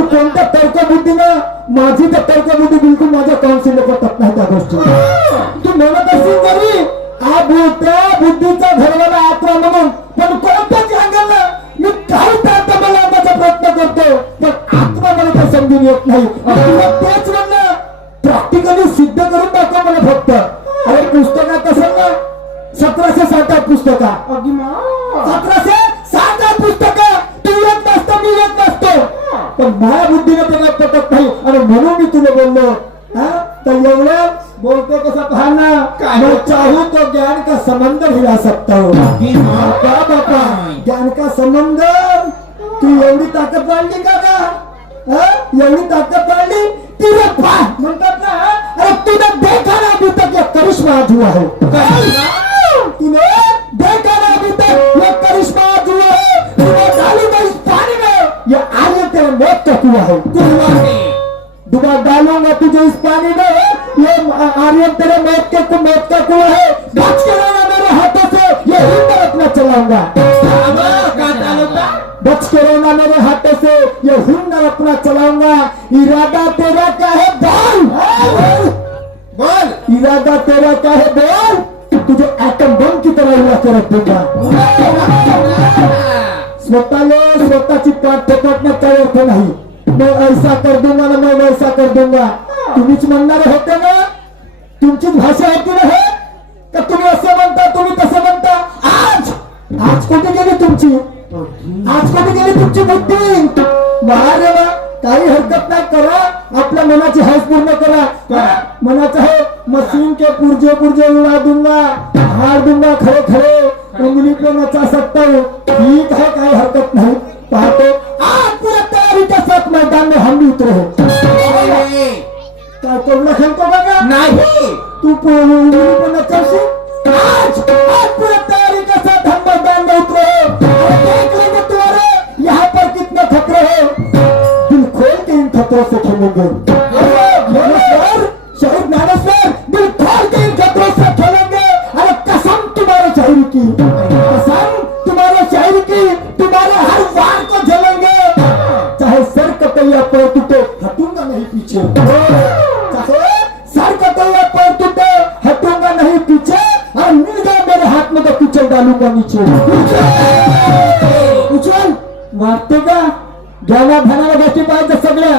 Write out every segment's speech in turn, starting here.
तू कोणत्या तर्कबुद्धीनं माझी तर तर्कबुद्धी बिलकुल माझ्या काउन्सिल पटत नाही त्या गोष्टी तू म्हणत असेल जरी त्या बुद्धीचा घरवाला आत्मा म्हणून पण कोणत्याच अँगलला मी काही तर्क मांडण्याचा प्रयत्न करतो पण आत्मा मला तर समजून येत नाही तुला तेच म्हणलं प्रॅक्टिकली सिद्ध करून दाखव मला फक्त अरे पुस्तकात असेल ना 1760 पुस्तका 1760 पुस्तका तू येत नसतो मी येत नसतो पण माझ्या बुद्धीने त्याला पटत नाही आणि म्हणून मी तुला बोललो तो एवढं बोलते कैसा कहना मैं चाहूं तो ज्ञान का समंदर हिला सकता हूँ बापा ज्ञान का समंदर तू एवढी ताकद वाढली का एवढी ताकद वाढली तुझे म्हणतात ना अरे तूने देखा ना अभी तक ये करिश्मा आज हुआ है तूने देखा ना अभी तक ये करिश्मा आज हुआ है तूने डाली मैं इस पानी में ये आर्य तेरे मौत का कुआ है दुबारा डालूंगा तुझे इस पानी में ये आर्यन तेरे मौत का कुआं है बच के रहना मेरे हाथों से ये हिंद अपना चलाऊंगा बच के रहना मेरे हाथों से ये हिंद अपना चलाऊंगा इरादा तेरा क्या है बोल बोल इरादा तेरा क्या है बोल तुझे एटम बम की तरह हिला के रख दूंगा स्वतःची पाठ ठोकटण्यात काही अर्थ नाही मैं ऐसा कर दूंगा ना मैं वैसा कर दूंगा तुम्हीच म्हणणारे होते ना तुमचीच भाषा होती ना हे का तुम्ही असं म्हणता तुम्ही तसं म्हणता आज कुठे गेली तुमची आज कुठे गेली तुमची बुद्धी रे वा काही हरकत नाही करा आपल्या मनाची हौस पूर्ण करा मनाचं है मशीन के पुर्जे उड़ा दूंगा हार दूंगा खड़े खड़े उंगली पे नचा सकता हूँ ठीक है काही हरकत नहीं पाहतो आज पूरा तैयारी के साथ मैदान में हम भी उतरे हो काय कोणला खेळतो बघा नहीं तू उंगली पे नचाशी आज पूरा तैयारी के साथ हम मैदान में उतरे हो देख लेंगे तुम्हारे यहाँ पर कितने खतरे हो दिल खोल के इन खतरों से खेलेंगे शहीद ज्ञानेश्वर दिल खोल के इन खतरों से खेलेंगे अरे कसम तुम्हारे शायरी की कसम तुम्हारे शायरी की तुम्हारे हर वार को झेलेंगे चाहे सर कटैया पैर टूटे हटूंगा नहीं पीछे चाहे सर कटैया पैर टूटे हटूंगा नहीं पीछे और मिल गए मेरे हाथ में तो कुचल डालूंगा नीचे उचल मारते का ज्ञाना ध्यानाला गोष्टी पाहिजे सगळ्या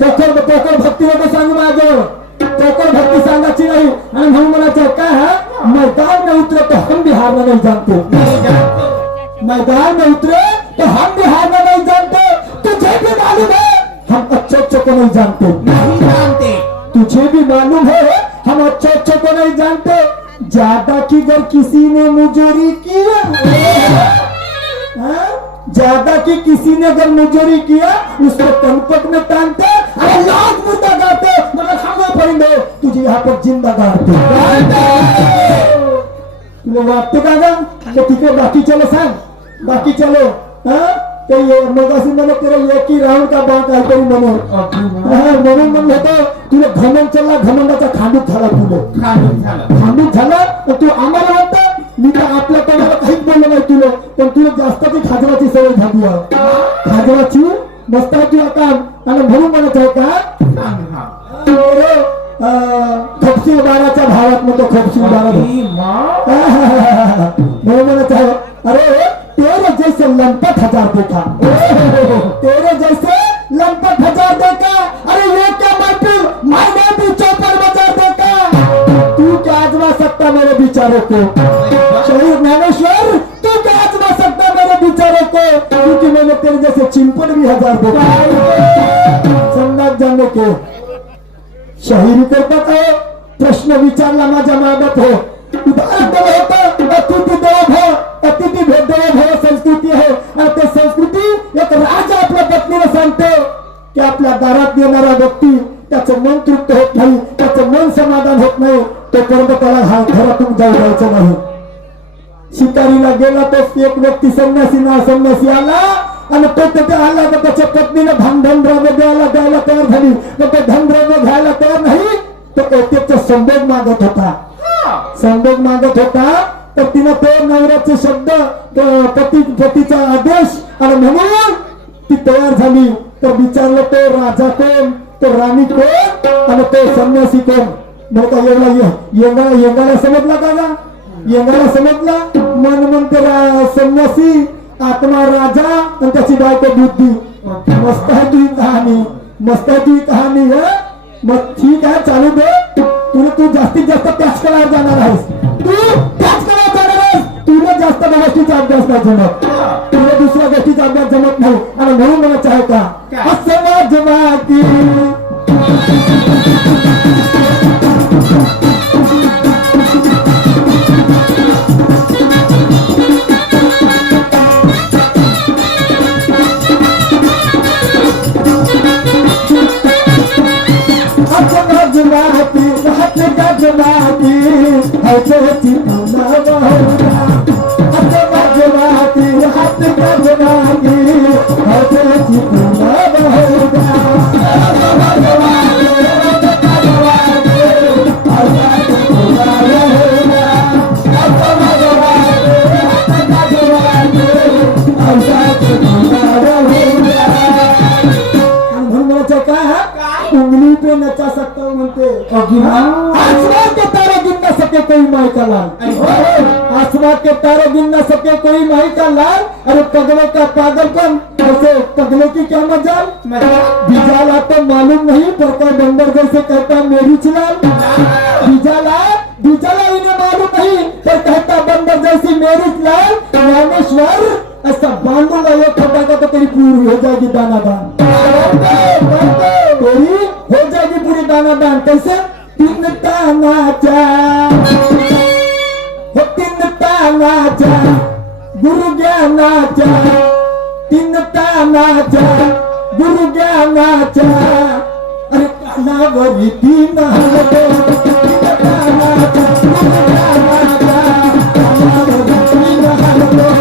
पोकर भक्ती नको सांगू माझ्यावर पोकर भक्ती सांगायची नाही आणि म्हणून म्हणायचं काय हा मैदान में उतरे तो हम भी हारना नहीं जानते मैदान में उतरे तो हम भी हारना नहीं जानते तुझे भी मालूम है हम अच्छे को नहीं जानते तुझे भी मालूम है हम अच्छे को नहीं जानते ज्यादा की अगर किसी ने मुजोरी किया ज्यादा की किसी ने अगर मुजोरी किया उसको कनपट में टांगते अरे लाख मुद्दा गाते मगर हमें पड़ेंगे तुझे यहाँ पर जिंदा गाते तुला वाटते का गा तो तिकडे बाकी चलो सांग बाकी चलो ते मगाशी मला तेरा एक ही राउंड का बात काहीतरी म्हणून म्हणलं होतं तुला घमंड चलला घमंडाचा खांडूत झाला तुला खांडूत झाला तू आम्हाला म्हणता मी तर आपल्या तोंडाला काहीच बोललो नाही तुला पण तुला जास्त ती खाजवाची सवय झाली आहे खाजवाची मस्ताची आता आणि म्हणून म्हणत आहे का खपशी बाराच्या भावात म्हणतो खपशी बारा म्हणून म्हणत आहे अरे तेरे जैसे लंपट हजार देखा तेरे जैसे लंपट हजार देखा अरे ये क्या महफिल मैंने भी चौपर बजा देखा तू क्या आजमा सकता मेरे बिचारों को शहीद ज्ञानेश्वर तू क्या आजमा सकता मेरे बिचारों को क्योंकि मैंने तेरे जैसे चिंपन भी हजार देखा समझ जाने के शहीद करतात है प्रश्न विचारला माझ्या माबाप हो उदाहरण होतं अतिथी भेट देव संस्कृती आहे आणि ते संस्कृती एक राजा आपल्या पत्नीला सांगतो की आपल्या दारात येणारा व्यक्ती त्याचं मन तृप्त होत नाही त्याचं मन समाधान होत नाही तोपर्यंत त्याला हा घरातून जाऊ द्यायचं नाही शिकारीला गेला तो एक व्यक्ती संन्यासी आला आणि तो तिथे आला तर त्याच्या पत्नीने धनद्रव्य द्यायला तयार झाली तर ते धनद्रव्य घ्यायला तयार नाही तो एकेचा संभोग मागत होता तर तिने ते नवऱ्याचे शब्द पतीचा आदेश आणि म्हणून ती तयार झाली तर विचारलं तो राजा कोण, तो राणी कोण आणि तो संन्यासी कोण. मग का येंगाला समजला का? येंगाला समजला. मन म्हणते संन्यासी, आत्मा राजा आणि त्याची बायको बुद्धी. मस्त आहे तुझी कहाणी, मस्त आहे तुझी कहाणी. मग ठीक आहे, चालू दे. तू जास्तीत जास्त त्याच कलावर जाणार आहेस. तू त्याच कलावर जाणार आहेस. तुला जास्त गोष्टीचा अभ्यास नाही जमत, तुला दुसऱ्या गोष्टीचा अभ्यास जमत नाही. आणि म्हणून म्हणायचं आहे का समाजवादी उंगली पे नचा सकता हूँ म्हणते. आसमान के तारे गिन न सके कोई माई का लाल, आसमान के तारे गिन न सके कोई माई का लाल. अरे पगलों का पागलपन, ऐसे पगलों की क्या मजाल. बिजाला तो मालूम नहीं पर कोई बंदर जैसे कहता मेरी चिलाल. बिजाला इन्हें मालूम नहीं पर कहता बंदर जैसी मेरी लाल. रामेश्वर ऐसा बांधूंगा ये फटाका तो तेरी पूरी हो जाएगी दानादान, तेरी हो जाएगी पूरी दानादान. कैसे? तीन तानाचा हो, तीन तानाचा गुरु ज्ञानाचा, तीन तानाचा गुरु ज्ञानाचा. अरे कानावरी तीन हलतो, तीन तानाचा गुरु ज्ञानाचा, कानावरी तीन हलतो.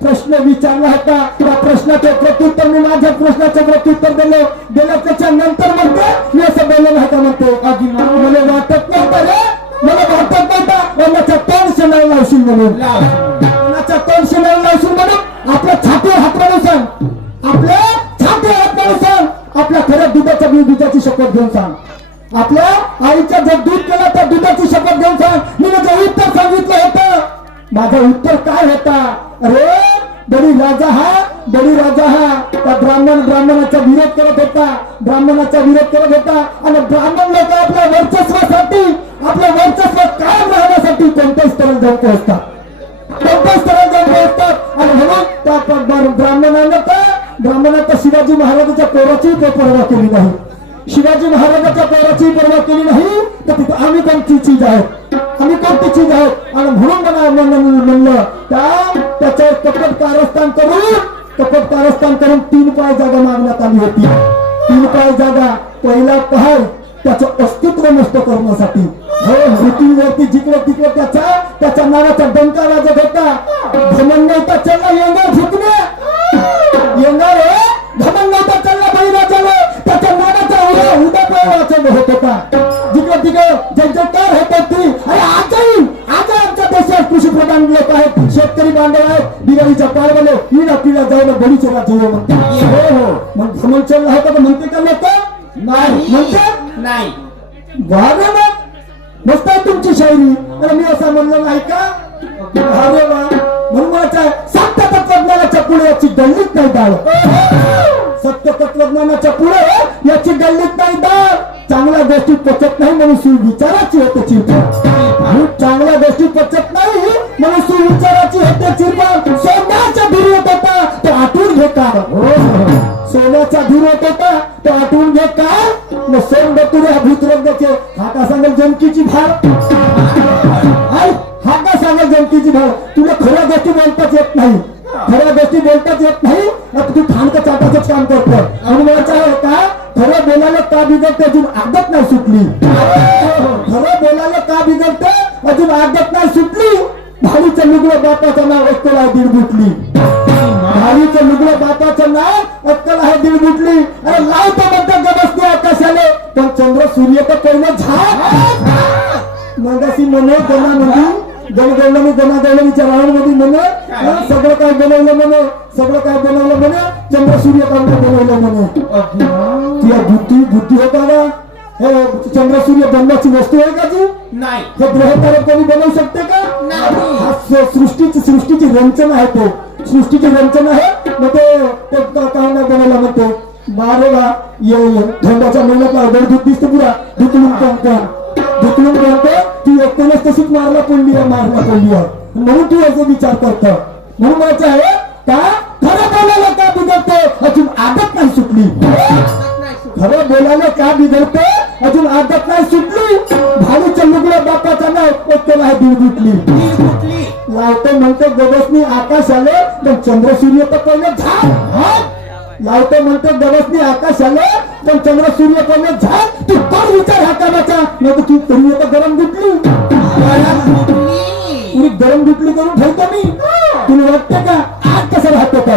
प्रश्न विचारला होता, त्या प्रश्नाचे प्रत्युत्तर मी माझ्या प्रश्नाचं प्रत्युत्तर दिलं. त्याच्या नंतर म्हणते मी असं बोललं नाही का म्हणते. मला वाटत नव्हतं रे, मला वाटत नव्हतं कोणाच्या तोंड शेणाला लावशील म्हणून, कोणाच्या तोंड शेणाला लावशील म्हणून. आपल्या छातीवर हात मारून सांग, आपल्या छातीवर हात मारून सांग, आपल्या खऱ्या दुधाची शपथ घेऊन सांग. आपल्या आईच्या जर दूध केला तर दुधाची शपथ घेऊन सांग. मी माझं उत्तर सांगितलं होतं. माझं उत्तर काय होता? अरे बडी राजा हा त्या ब्राह्मणाचा विरोध करत होता, ब्राह्मणाचा विरोध करत होता. आणि ब्राह्मण लोक आपल्या वर्चस्वासाठी, आपलं वर्चस्व कायम राहण्यासाठी कोणत्याही स्तरात जाऊन पोहोचतात, कोणत्याही स्तरात जाऊन पोहोचतात. आणि म्हणून त्या ब्राह्मणाचा शिवाजी महाराजांच्या पोराचीही पर्वा केली नाही, शिवाजी महाराजांच्या पोराचीही पर्वा केली नाही. तर तिथे आम्ही कोणती चीज आहेत, आम्ही कोणती चीज आहेत. आणि म्हणून म्हणलं त्याचं कपट कारस्थान करून 3 पाय जागा मागण्यात आली होती. 3 पाय जागा. पहिला पाय त्याचं अस्तित्व नष्ट करण्यासाठी, पृथ्वीवरती जिकडे तिकडे त्याच्या नावाचा डंका वाजत होता. घमंड नव्हता चालला येंगार फुकणे, येंगार घमंड नव्हता चालला बहिरा झालं, त्याच्या नावाचा उद्या वाचन होत होता. जिकडे तिकडे जयजयकार होत होती. अरे आजही आमच्या देशात कृषी प्रधान लोक आहेत, शेतकरी बांधव आहेत, दिवाळीच्या पाळवाले पिढ्या पिढ्या जाऊन बळीचेला जीव म्हणतात. हो मग घमंड चालला होता तर म्हणते का लोक नाही, म्हणते नाही. वारे वा मस्त आहे तुमची शायरी. अरे मी असं म्हणलं नाही का? अरे वा म्हणून म्हणायचं सत्य तत्वज्ञानाच्या पुढे याची गल्लीत नाही डाळ, सत्य तत्वज्ञानाच्या पुढे याची गल्लीत नाही डाळ. चांगल्या गोष्टी पचत नाही म्हणून सुविचाराची होते चिरफाड, चांगल्या गोष्टी पचत नाही म्हणून सुविचाराची होते चिरफाड. सोन्याच्या धूर होत होता तो आठवून घे का, सोन्याचा धूर होत होता तो आठवून घे का. मग सोन बतुरे हा भूतरंगाचे हा का सांगेल जमकीची भार, हा का सांगेल जमकीची भार. तुला खऱ्या गोष्टी बोलताच येत नाही, खऱ्या गोष्टी बोलताच येत नाही. तू ठाणकं चाटाचंच काम करतो. आणि म्हणायचं आहे का खरं बोलायला का बिघडते अजून आदत नाही सुटली, खरं बोलायला का बिघडते अजून आदत नाही सुटली. भाडीचं लुगडं बापाचं नाव अक्कल आहे दीड बुटली, भाडीचं लुगडं बापाचं नाव अक्कल आहे दीड बुटली. अरे लावतो म्हणतात गबसते आकाशाले पण चंद्र सूर्य तर पहिलं झाड. मगाशी म्हणे गणागणमीच्या राऊंडमध्ये म्हणे सगळं काय बनवलं म्हणे, सगळं काय बनवलं म्हणे चंद्र सूर्य काढून बनवलं म्हणे. तुला बुद्धी होता का? हे चंद्र सूर्य बनवायची वस्तू आहे का ती? नाही. हे ग्रहतारे कोणी बनवू शकते का? हा सृष्टीची रंचना आहे, तो सृष्टीची रंचना आहे. मग ते काय नाही बनवलं म्हणते बारे वा धोंडाच्या महिन्यातला अवघड दिसतो पुरा धुतलून करतो. तू एकट्यानेच तशीच मारला पडली आहे म्हणून तू असं विचार करतो. म्हणून म्हणायचं आहे का खरं बोलायला का बिघडते अजून आदत नाही सुटली, खरं बोलायला का बिघडते अजून आदत नाही सुटली. भाडीच्या लुगडं बापाचा नाव एकट्याला आहे दीड गुटली. लावतो म्हणतो गवसनी आकाश आले पण चंद्र सूर्य तर पहिले झाड. लावतो म्हणतो गवसनी आकाश आले पण चंद्र सूर्य पहिले झाड. तू कोण विचार हा कामाचा नाही तू तरी आता गरम गुटली, गरम गुटली करून ठेवतो मी. तुला वाटते का आज कसं राहतो का?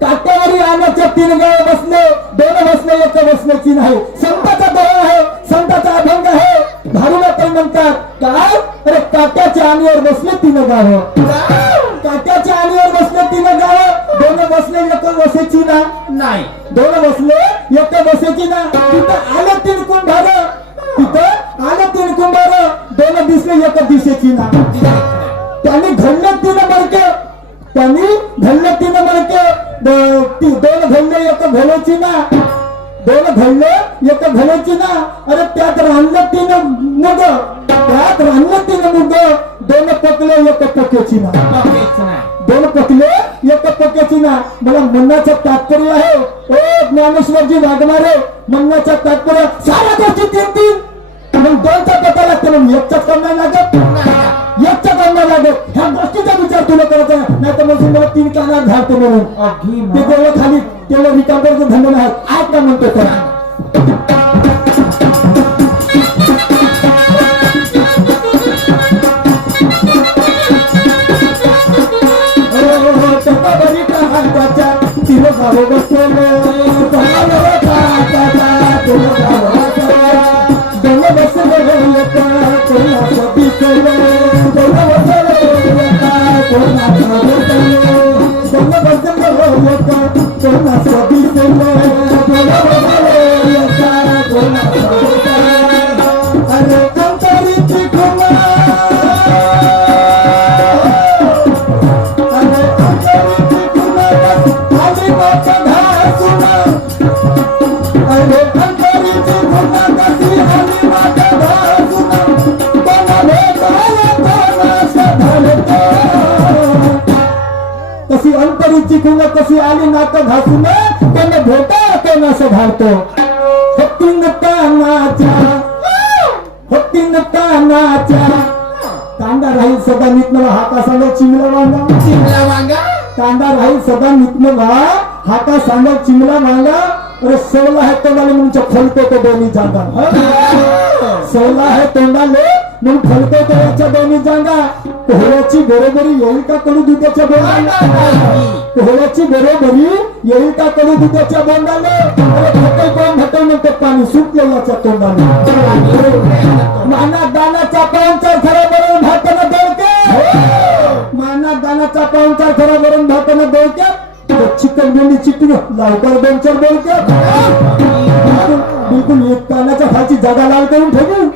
काट्यावरी आल्याचे 3 गाव बसले, 2 बसले, 1 बसण्याची नाही. संताचा दोहा आहे, संताचा अभंग आहे. भारूला काही म्हणतात काय? अरे काट्याच्या आणीवर बसले 3 गाव, काट्याच्या आणीवर बसले 3 गाव. 2 बसले 1 बसायची ना नाही, 2 बसले 1 बसायची ना. तिथं आले 3 कुंभार, तिथं आले 3 कुंभार. 2 दिसले 1 दिशेची ना. त्यांनी घडले 3 मडके, त्यांनी घडले 3 मडके. 2 घडले 1 घोलायची ना, 2 घडले 1 घोलायची ना. अरे त्यात राहिलं 3 मुग, त्यात राहिलं 3 मुग. 2 पकले 1 पक्याची ना, 2 पकले 1 पक्याची ना. मला म्हणण्याचं तात्पर्य आहे ओ ज्ञानेश्वरजी वाघमारे, म्हणण्याचं तात्पर्य साऱ्या गोष्टी 3-3 मग 2चा पता लागतो म्हणून 1चाच करणार लागत, 1चा करणार लागत. ह्या गोष्टीचा विचार तुला करायचा नाही तर मग 3 कानात घालतो म्हणून ते देव खाली तेवढं रिकाम्याचं धंदा नाही आज का म्हणतो तर गाव बसले दंग बसले कोणाचं दिसले दंग बसले कोणाचं दंग बसले कोणाचं दिसले अरे कंटाळीची खुमा कशी अंतरीची खुण कशी आली नातं घासून त्याने भेटा तो नसं घालतो हत्तीन तानाच्या कांदा राहील सदा नितनवा हाका सांगा चिमला वांगा कांदा राहील सदा नितनवा हाका सांगा चिमला वांगा अरे सोला है तोंडाले म्हणून फलतो तो दोन्ही जागा सोला है तोंडाले म्हणून फलतो तो याच्या दोन्ही जागा पोहळ्याची बरोबरी येईल का कडू दुधाच्या बोंडाला पोहळ्याची बरोबरी येईल का कडू दुधाच्या बोंडाला अरे भटई म्हणतो पाणी सुटलं याच्या तोंडाने माना दानाचा पाहुणचार खरा बरोबर भाताना दळके माना दानाचा पाहुणचार खरा बरोबर भाताना दळके चिकन भेंडी चिकन लवकर दोन चार बोलके बिलकुल एक कानाच्या खालची जागा लाल करून ठेवू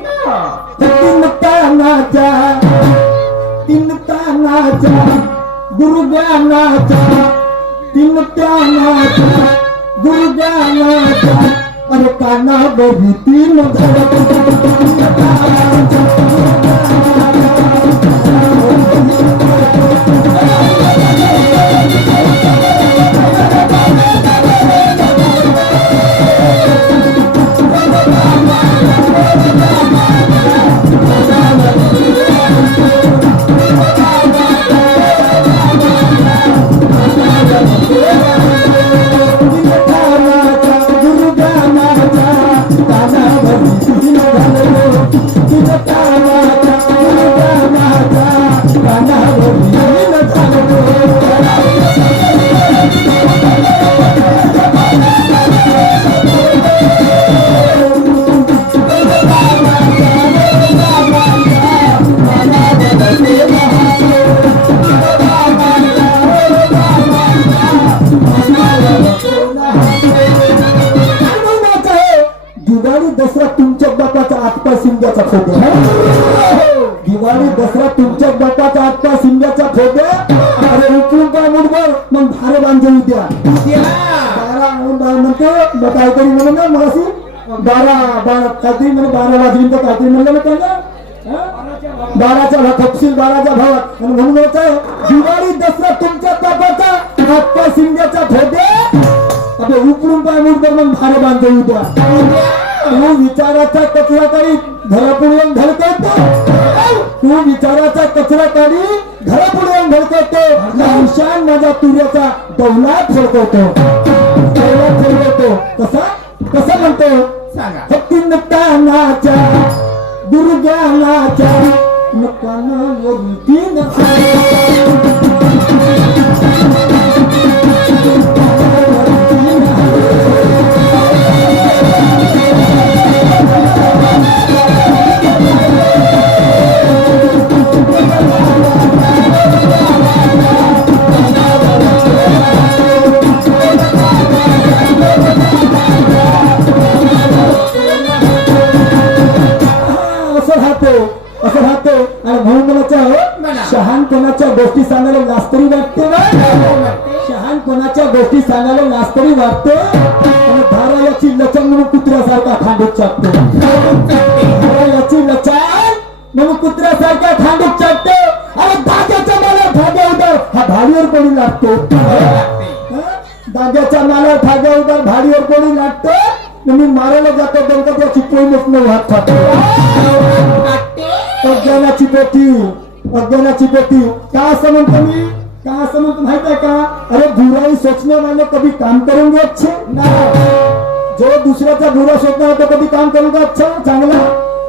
तीन तानाच्या गुरुज्ञानाच्या तीन तानाच्या गुरुज्ञानाच्या अरे काना बरी तीन सिंगाचा फोटो दिवाळी दसरा तुमच्या बापाचा आत्ता सिंगाचा फोटो अरे उचलून काय मुठभर मग भारे बांधे उद्या म्हणतो काहीतरी म्हणून ना मगाशी 12 काहीतरी म्हणजे 12 वाजवीन काहीतरी म्हणलं ना त्यांना 12च्या तपशील 12च्या भावात म्हणून म्हणतो दिवाळी दसरा तुमच्या बापाचा आत्ता सिंगाचा फोटो अरे उचलून काय मुठभर मग भारे बांधे उद्या तू विचाराचा कचरा काढी घरापुढे धडकवतो तू विचाराचा कचरा काढी घरापुढे धडकवतो निशान माझ्या तुर्याचा दौलात फडकवतो कसा कसा म्हणतो हत्तीन तानाच्या दुर्ज्ञानाच्या नकानावरती शहाणपणाच्या गोष्टी सांगायला लास्तरी वाटते शहाणपणाच्या गोष्टी सांगायला लास्तरी वाटते धारा याची लचन म्हणून कुत्र्यासारखा खांडूक चाटतो धारा याची लचन म्हणून कुत्र्यासारखा खांडूक चाटतो अरे दाग्याच्या माला धाग्या उदर हा भाडीवर कोणी लागतो दाग्याच्या माला धाग्या उदर भाडीवर कोणी लागतो मी मारायला जातो गणपती चिपळीच न हात खातो अज्ञानाची पेटी का असं म्हणतो मी का असं म्हणतो माहित आहे का? अरे बुराई सोचने वाले कभी काम करेंगे अच्छे नाही, जो दुसऱ्याचा बुरा सोचणार होता कभी काम करेंगे अच्छा चांगला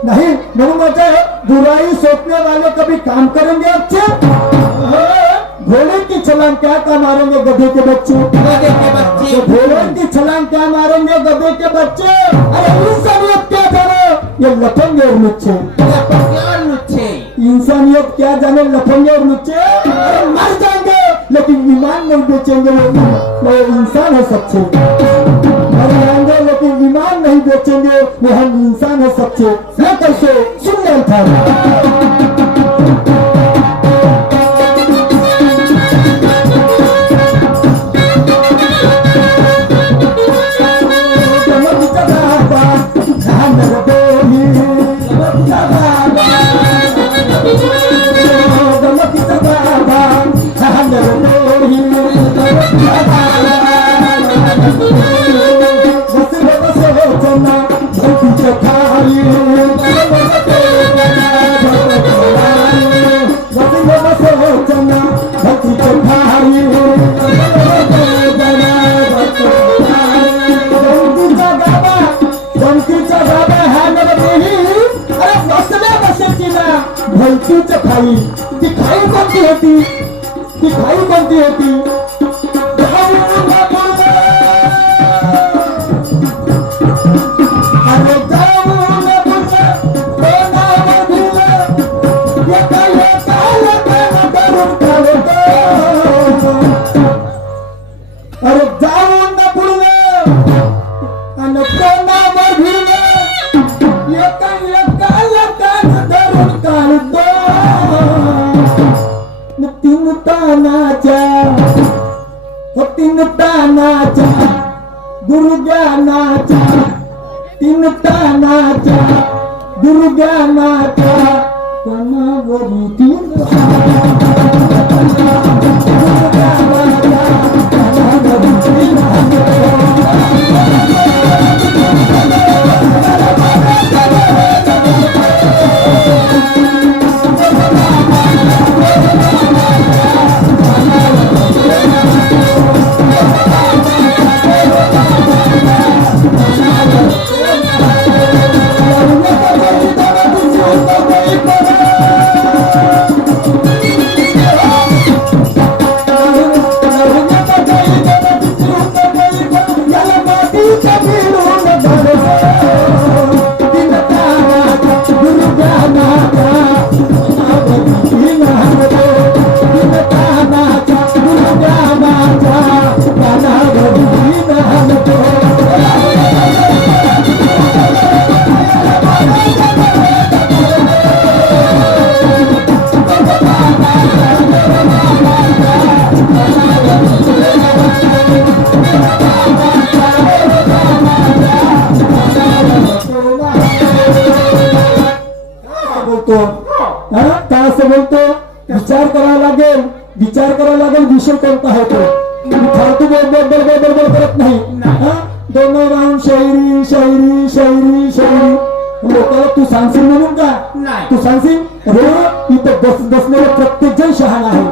नहीं, म्हणून म्हणते बुराई सोचने वाले कभी काम करेंगे अच्छे, घोड़े की छलांग क्या मारेंगे गधे के बच्चे, घोड़े की छलांग क्या मारेंगे गधे के बच्चे, अरे इंसानियत क्या जाने ये लफंगे और लुच्चे, इंसानियत क्या जाने लफंगे और लुच्चे, अरे मर जाएंगे लेकिन ईमान नहीं बेचेंगे, वो इंसान है सच्चे, मर जाएंगे लेकिन ईमान नहीं बेचेंगे, वो हम इंसान है सच्चे, मैं कैसे सुन था। ती खाई कोणती होती, ती खाई कोणती होती, अरे जाऊन न पुढलं आणि कोणावर भिलं एका लकान धरून काढतो तीन तानाच्या गुरुज्ञानाच्या, तीन तानाच्या गुरुज्ञानाच्या कोणावरी तीन बोलतो विचार करावा लागेल, विचार करावा लागेल विषय कोणता आहे तो, फालतू बरोबर करत नाही, दोन राऊंड शायरी शायरी शायरी शायरी लोकांना तू सांगशील म्हणून का, तू सांगशील अरे इथं बसलेला प्रत्येक जण शहाणा आहे,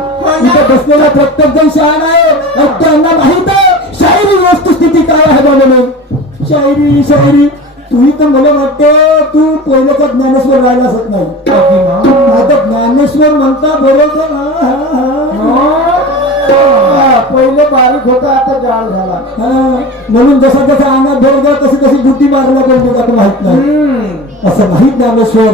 इथं बसलेला प्रत्येक जण शहाणा आहे, त्यांना माहित आहे शायरी वस्तुस्थिती काय आहे म्हणून, शायरी शायरी तुम्ही तर मला वाटते तू पहिल्याचा ज्ञानेश्वर राहिला असत नाही, आता ज्ञानेश्वर म्हणता बरोबर पहिले बारीक होता आता जाळ झाला, म्हणून जसा जसा अंगात भर गया तशी तशी बुद्धी मारला पण तुला माहित नाही, असं माहित ज्ञानेश्वर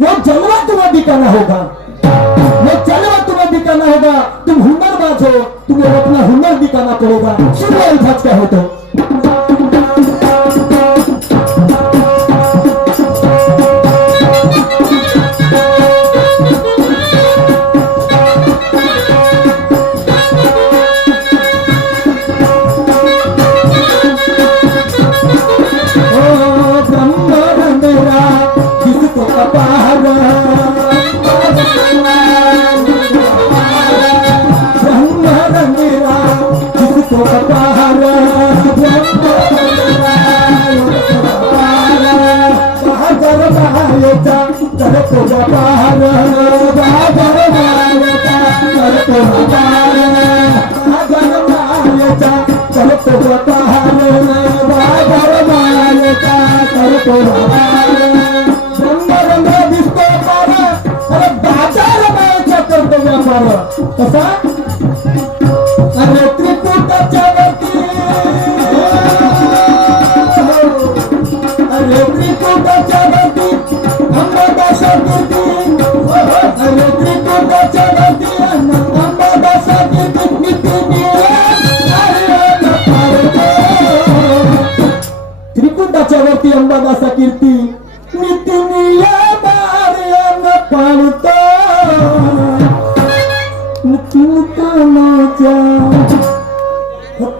वो जलवा तुम्हें दिखाना होगा, वो जलवा तुम्हें दिखाना होगा, तुम हुनरबाज हो, तुम्हें अपना हुनर दिखाना पड़ेगा, सुनो अल्फाज क्या होता सारं कसा अरे त्रिकुटाच्या वरती अरे त्रिकुटाच्या वरती अंबादासा कीर्ती अरे त्रिकुटाच्या वरती अंबादासा कीर्ती त्रिकुटाच्या वरती अंबादासा कीर्ती नितिनिया मार्यान पाळतो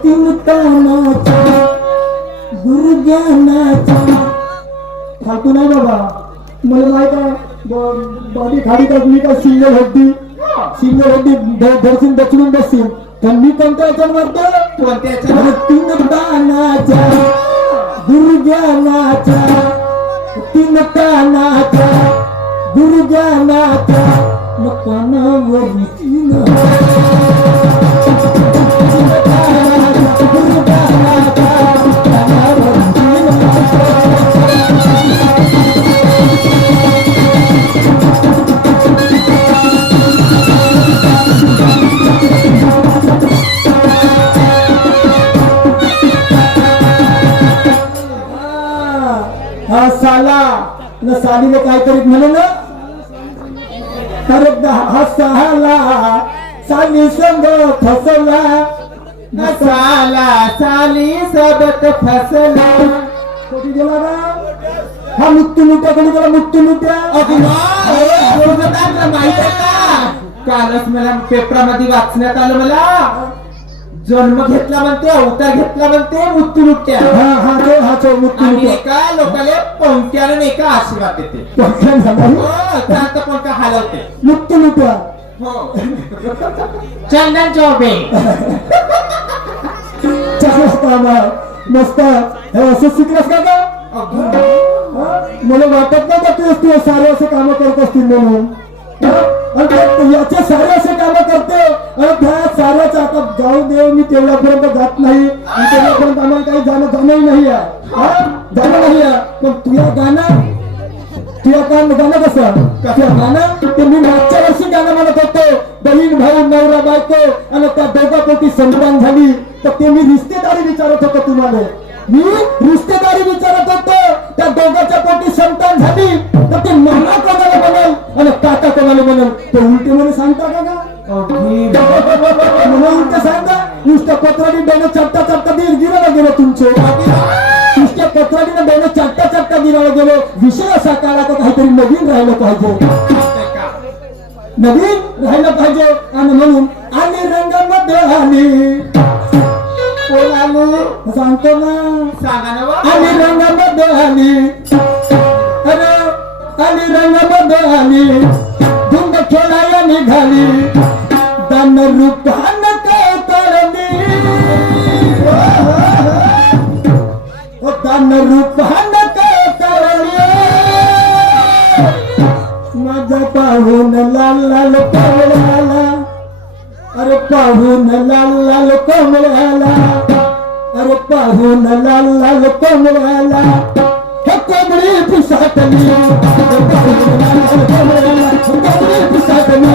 तीर्थानाच्या गुरुज्ञानाच्या फालतू नाही बाबा मला माहित आहे बॉडी खाली तर मी काय सिंगल हड्डी धरशील दचलून बसशील पण मी कोणत्या याच्यात मारतो तीर्थानाच्या गुरुज्ञानाच्या तीर्थानाच्या गुरुज्ञानाच्या मकानावरी हा साला न सालीने काय करीत म्हणे ना तर हा सहाला साली संग फसला साला साली सबत फसला कोटी गेला ना हा मुत्तू लुट्या कोणी गेला मुत्तू लुट्या माहित आहे का कालच मला पेपरामध्ये वाचण्यात आलं मला जन्म घेतला म्हणते अवतार घेतला म्हणते मृत्यू लुट्या हा तो मुत्तू आणि लुट्या एका लोकांना पंक्त्याने एका आशीर्वाद देते त्यात पंक्या हलवते मुत्तू लुट्या हो चंदन चौबे मस्त हे असं शिकलास का मला वाटत नाही का तू सारे असे काम करत असतील म्हणून याचे सारे असे काम करते आणि त्या साऱ्याच आता जाऊ देव मी तेवढ्यापर्यंत जात नाही आणि तेवढ्यापर्यंत आम्हाला काही जाणंही नाही आहे जाणं नाही आहे पण तुझ्या गाणं कसं गाणं ते मी मागच्या वर्षी गाणं म्हणत होतो बहीण भाऊ नवरा बायको आणि त्या दोघांपोटी संतान झाली तर ते मी रिश्तेदारी विचारत होतो तुम्हाला मी रिश्तेदारी विचारत होतो त्या दोघांच्या पोटी संतान झाली तर ते मामा कोणाला बनल आणि काका कोणाला बनल ते उलटे मला सांगता का मला उलटे सांगा नुसत्या पत्राने डोळे चट्टा गिराला गेलो तुमचे नुसत्या पत्राने डोळे चट्टा गिराला गेलो विषय असा काढा तर काहीतरी नवीन राहिलं पाहिजे आणि म्हणून आणि रंगामध्ये आली सांगतो ना सांगा ना आणि रंगामध्ये आली अरे आणि रंगामध्ये आली धुंद खेळायला निघाली दान रूपान कळली दान रूपान कळली माझा पाहून लाल लाल कमळाला अरे पाहून लाल लाल कमळाला अरे पाहून लाल लाल कमळाला हे कोंबडी पिसाटली कोंबडी पिसाटली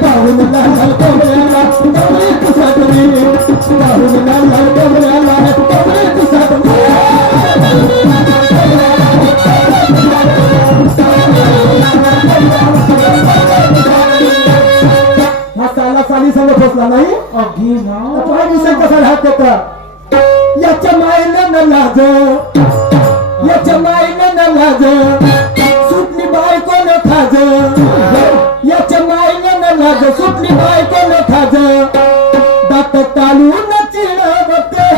पाहून लाल लाल कमळाला कोंबडी पिसाटली पाहून लाल लाल कमळाला कोंबडी पिसाटली साली संग फसला नाही विषय कसा राहत होता याच्या मायने न लाज सुटली बायको न खाज याच्या मायने न लाज सुटली बायको न खाज दात काढून चिडवते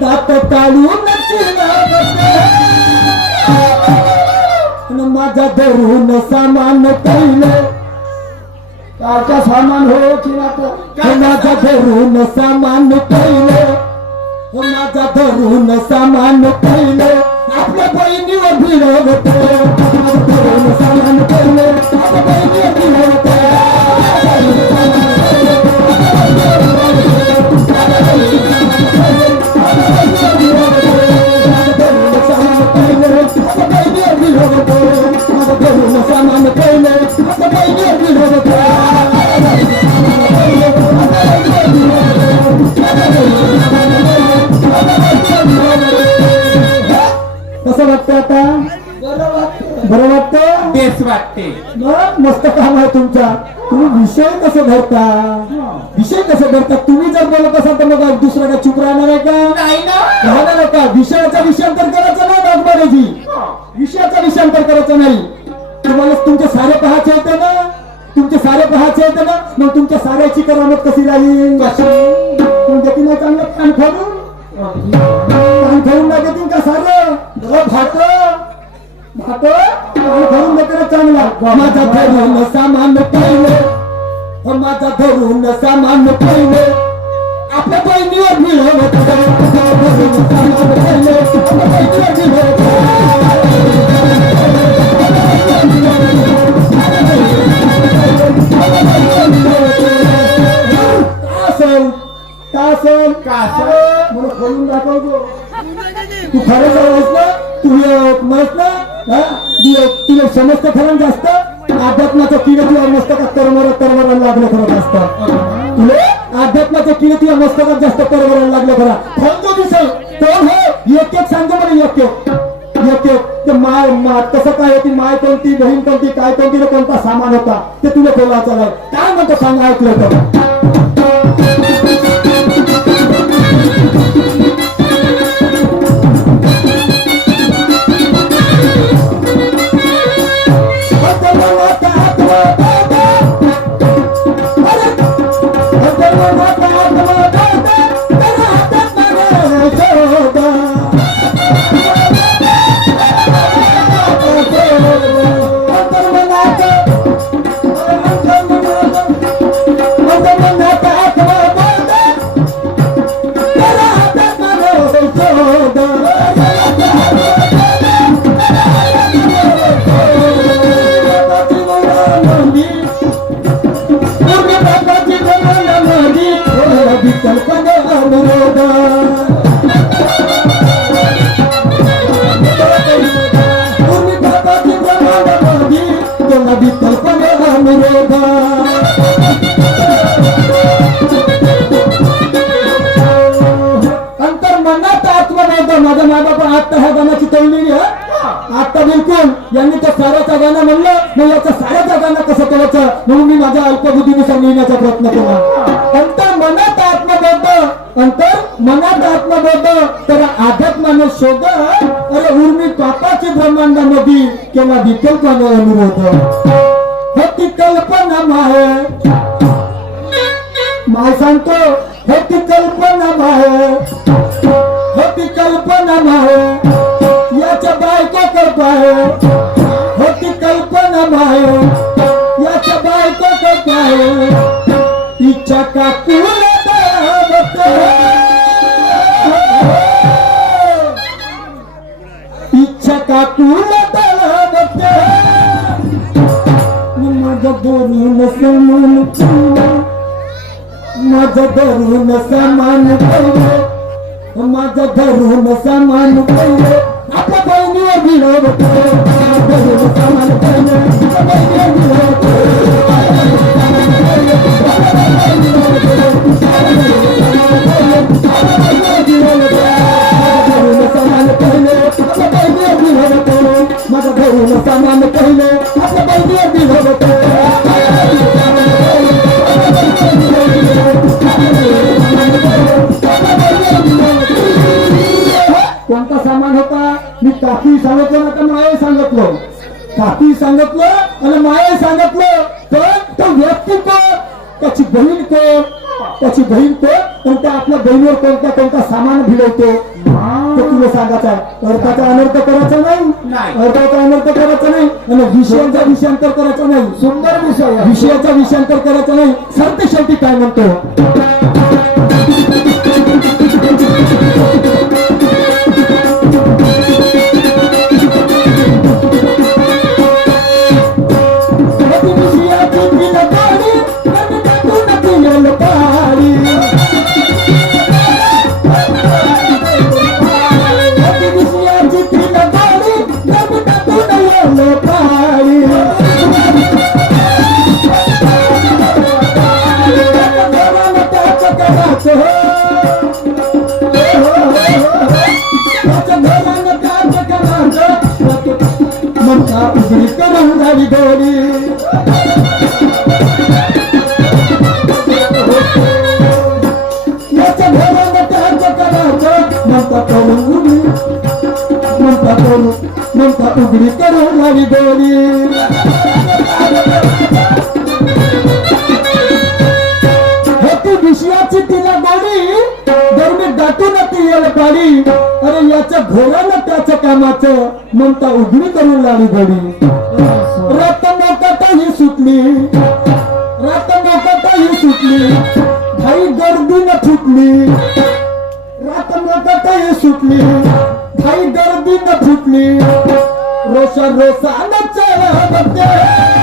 दात काढून चिडवते माझा धरून सामान पहिलं काचा सामान हो चिरात माझा धरून सामान पहिलं माझा धरून सामान पहिलं आपल्या बहिणीवर भिडवते माझा धरून सामान पहिलं आपल्या बहिणीवर भिडवते वाटते. मग मस्त काम आहे तुमचा. तुम्ही विषय कसे धरता, विषय कसे धरता? तुम्ही जर बोलत असाल तर मग दुसरा काय चुप राहणार आहे का? नाही ना. राहणार आहे का? विषयाचा विषयांतर करायचं नाही बागबारेजी, विषयाचा विषयांतर करायचं नाही. तुम्हाला तुमचे सारे पहायचे होते ना, तुमचे सारे पहायचे होते ना, मग तुमच्या साऱ्याची करामत कशी राहील? तुमच्या तिला चांगलं कान खोलून लागतील का सारं भाट भाट कान खोलून देते चांगला. माझा धरून सामान पाहिलं, माझा धरून सामान पाहिलं, आपल्या बहिणीवर मिळवत धरून सामान पाहिलं, आपल्या बहिणीवर मिळवत. मला खोलून दाखवतो. तू खरंच आहेस ना, तू माहित ना, तुला समजतं खरं जास्त. अध्यात्माचं किडे तुला मस्तकात तरमरायला लागलं खरं जास्त. तुला अध्यात्माचं किडे तुला मस्तकात जास्त तरमरायला लागलं खरा. कोणतो विषय कोण हे एक एक सांगतो मला, एक एक ते माय कसं काय होती, माय कोणती, बहीण कोणती, काय कोणती, कोणता सामान होता ते तुला बोलायचं नाही. काय म्हणतो सांगा, ऐकलं तर. माझ्या मायबापा आता ह्या गाण्याची तळलेली आहे आता बिलकुल. यांनी तर साऱ्याचा गाणं म्हणलं, मग याचं साऱ्याचा गाणं कसं करायचं म्हणून मी माझ्या अल्पबुद्धीनुसार लिहिण्याचा प्रयत्न केला. अंतर मनात आत्मबोध, अंतर मनात आत्मबोध तर अध्यात्माने शोध. अरे उर्मी पापाची ब्रह्मांडामध्ये केव्हा विकल्पाने अनुरोध. होती कल्पना माय, माय सांगतो होती कल्पना माय, होती कल्पना माय, याच्या बायको करताय. होती कल्पना माय, याच्या बायको करताय. इच्छा का कुला दावत, इच्छा का कुला दावत. माझं धरून समान, माझं धरून समान पाहिजे, माझं धरून सामान पाहिजे, आपल्या बहिणीवर मिळवत. धरून सामान पाहिजे, आपल्या बहिणीवर मिळवत. धरून सामान पाहिजे, आपल्या बहिणीवर मिळवत. माझं धरून सामान पाहिजे, आपल्या बहिणीवर मिळवत. कोणता सामान होता? मी काफी सांगितलं ना तर माये सांगितलं, काफी सांगितलं आणि माये सांगितलं. तर तो व्यक्ती कोण, त्याची बहीण कोण, त्याची बहीण कोण आणि त्या आपल्या बहिणीवर कोणता कोणता सामान भिडवतो ते तुला सांगायचं आहे. अर्थाचा अनर्थ करायचा नाही, अर्थाचा अनर्थ करायचा नाही आणि विषयांचा विषयांतर करायचा नाही. सुंदर विषय, विषयाचा विषयांतर करायचा नाही. सरते शेवटी काय म्हणतो, उजळी करून झाली दो म्हणता उघडी करून लावी गोडी होती विषयाची तिला गोडी गरमी दाटून ती येल पाडी अरे याच्या घोरानं त्याच्या कामाचं म्हणता उघडी करून लावी गोडी रतनोकटही सुटली रतनोकटही सुटली घाई गर्दी न फुटली रतनोकटही सुटली घाई गर्दी न फुटली रोषा रोषा न चढते